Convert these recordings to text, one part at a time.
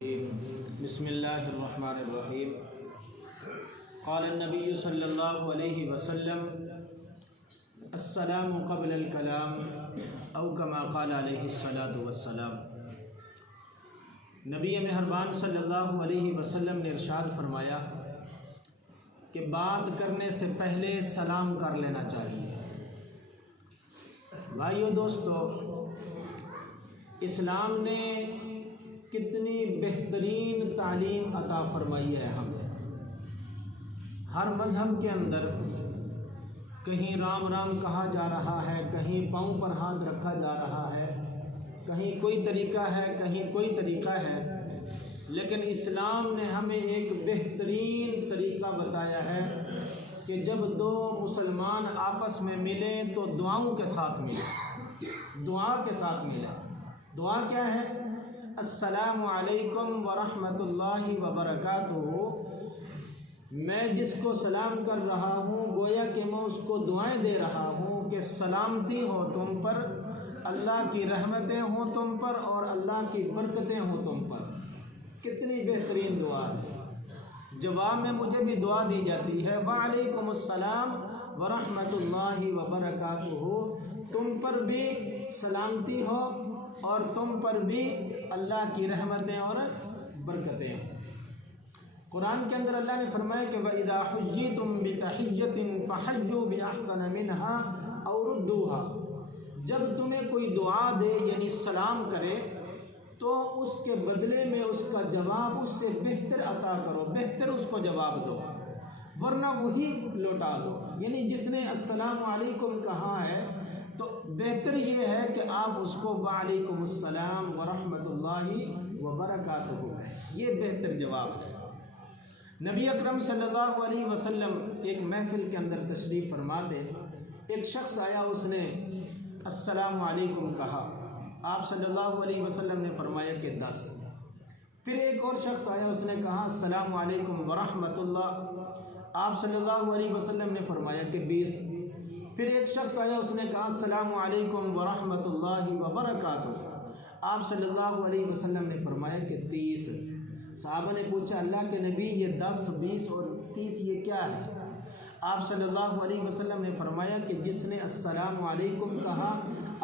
بسم اللہ الرحمن الرحیم قال النبی صلی اللہ علیہ وسلم السلام قبل الکلام او کما قال علیہ الصلاۃ والسلام۔ نبی مہربان صلی اللہ علیہ وسلم نے ارشاد فرمایا کہ بات کرنے سے پہلے سلام کر لینا چاہیے۔ بھائیو دوستو، اسلام نے کتنی بہترین تعلیم عطا فرمائی ہے ہمیں۔ ہر مذہب کے اندر کہیں رام رام کہا جا رہا ہے، کہیں پاؤں پر ہاتھ رکھا جا رہا ہے، کہیں کوئی طریقہ ہے، کہیں کوئی طریقہ ہے، لیکن اسلام نے ہمیں ایک بہترین طریقہ بتایا ہے کہ جب دو مسلمان آپس میں ملیں تو دعاؤں کے ساتھ ملیں، دعا کے ساتھ ملیں۔ دعا کیا ہے؟ السلام علیکم ورحمۃ اللہ وبرکاتہ۔ میں جس کو سلام کر رہا ہوں گویا کہ میں اس کو دعائیں دے رہا ہوں کہ سلامتی ہو تم پر، اللہ کی رحمتیں ہوں تم پر اور اللہ کی برکتیں ہوں تم پر۔ کتنی بہترین دعا ہے۔ جواب میں مجھے بھی دعا دی جاتی ہے وعلیکم السلام ورحمۃ اللہ وبرکاتہ، تم پر بھی سلامتی ہو اور تم پر بھی اللہ کی رحمتیں اور برکتیں ہیں۔ قرآن کے اندر اللہ نے فرمایا کہ وَإِذَا حُيِّيتُم بِتَحِيَّةٍ فَحَيُّوا بِأَحْسَنَ مِنْهَا أَوْ رُدُّوهَا۔ جب تمہیں کوئی دعا دے یعنی سلام کرے تو اس کے بدلے میں اس کا جواب اس سے بہتر عطا کرو، بہتر اس کو جواب دو، ورنہ وہی لوٹا دو۔ یعنی جس نے السلام علیکم کہا ہے تو بہتر یہ ہے کہ آپ اس کو وعلیکم السلام ورحمۃ اللہ وبرکاتہ کہیں، یہ بہتر جواب ہے۔ نبی اکرم صلی اللہ علیہ وسلم ایک محفل کے اندر تشریف فرماتے، ایک شخص آیا، اس نے السلام علیکم کہا، آپ صلی اللہ علیہ وسلم نے فرمایا کہ 10۔ پھر ایک اور شخص آیا، اس نے کہا السلام علیکم ورحمۃ اللہ، آپ صلی اللہ علیہ وسلم نے فرمایا کہ 20۔ پھر ایک شخص آیا، اس نے کہا السلام علیکم ورحمۃ اللہ وبرکاتہ، آپ صلی اللہ علیہ وسلم نے فرمایا کہ 30۔ صحابہ نے پوچھا اللہ کے نبی یہ 10، 20 اور 30 یہ کیا ہے؟ آپ صلی اللہ علیہ وسلم نے فرمایا کہ جس نے السلام علیکم کہا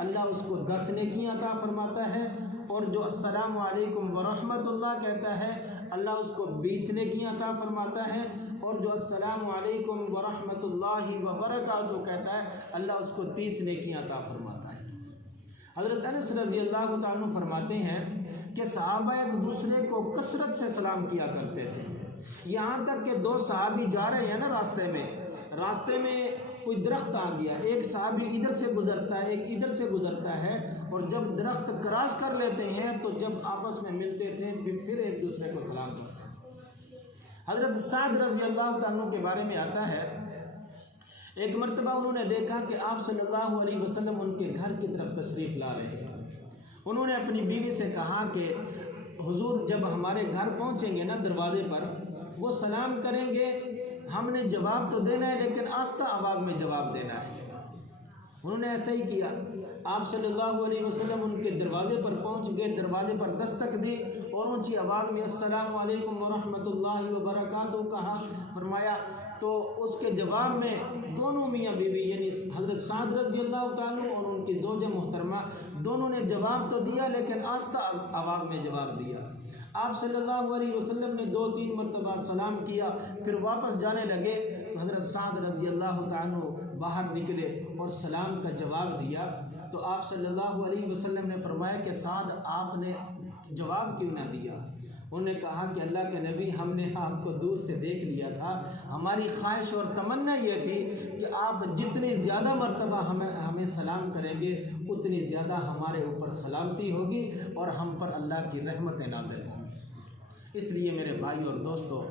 اللہ اس کو 10 نیکیاں عطا فرماتا ہے، اور جو السلام علیکم ورحمۃ اللہ کہتا ہے اللہ اس کو 20 نیکیاں عطا فرماتا ہے، اور جو السلام علیکم ورحمۃ اللہ وبرکاتہ کہتا ہے اللہ اس کو 30 نیکیاں عطا فرماتا ہے۔ حضرت انس رضی اللہ تعالیٰ عنہ فرماتے ہیں کہ صحابہ ایک دوسرے کو کثرت سے سلام کیا کرتے تھے، یہاں تک کہ دو صحابی جا رہے ہیں نا راستے میں کوئی درخت آ گیا، ایک صحابی ادھر سے گزرتا ہے، ایک ادھر سے گزرتا ہے، اور جب درخت کراس کر لیتے ہیں تو جب آپس میں ملتے تھے پھر ایک دوسرے کو سلام کرتے ہیں۔ حضرت سعد رضی اللہ عنہ کے بارے میں آتا ہے، ایک مرتبہ انہوں نے دیکھا کہ آپ صلی اللہ علیہ وسلم ان کے گھر کی طرف تشریف لا رہے ہیں۔ انہوں نے اپنی بیوی سے کہا کہ حضور جب ہمارے گھر پہنچیں گے نا دروازے پر، وہ سلام کریں گے، ہم نے جواب تو دینا ہے لیکن آہستہ آواز میں جواب دینا ہے۔ انہوں نے ایسا ہی کیا، آپ صلی اللہ علیہ وسلم ان کے دروازے پر پہنچ گئے، دروازے پر دستک دی اور اونچی آواز میں السلام علیکم ورحمۃ اللہ وبرکاتہ کہا، فرمایا تو اس کے جواب میں دونوں میاں بیوی یعنی حضرت سعد رضی اللہ تعالیٰ اور ان کی زوجہ محترمہ دونوں نے جواب تو دیا لیکن آہستہ آواز میں جواب دیا۔ آپ صلی اللہ علیہ وسلم نے 2-3 مرتبہ سلام کیا، پھر واپس جانے لگے تو حضرت سعد رضی اللہ تعالیٰ باہر نکلے اور سلام کا جواب دیا، تو آپ صلی اللہ علیہ وسلم نے فرمایا کہ سعد آپ نے جواب کیوں نہ دیا؟ انہوں نے کہا کہ اللہ کے نبی ہم نے آپ کو دور سے دیکھ لیا تھا، ہماری خواہش اور تمنا یہ تھی کہ آپ جتنی زیادہ مرتبہ ہمیں سلام کریں گے اتنی زیادہ ہمارے اوپر سلامتی ہوگی اور ہم پر اللہ کی رحمتیں نازل ہوں گی۔ اس لیے میرے بھائی اور دوستو،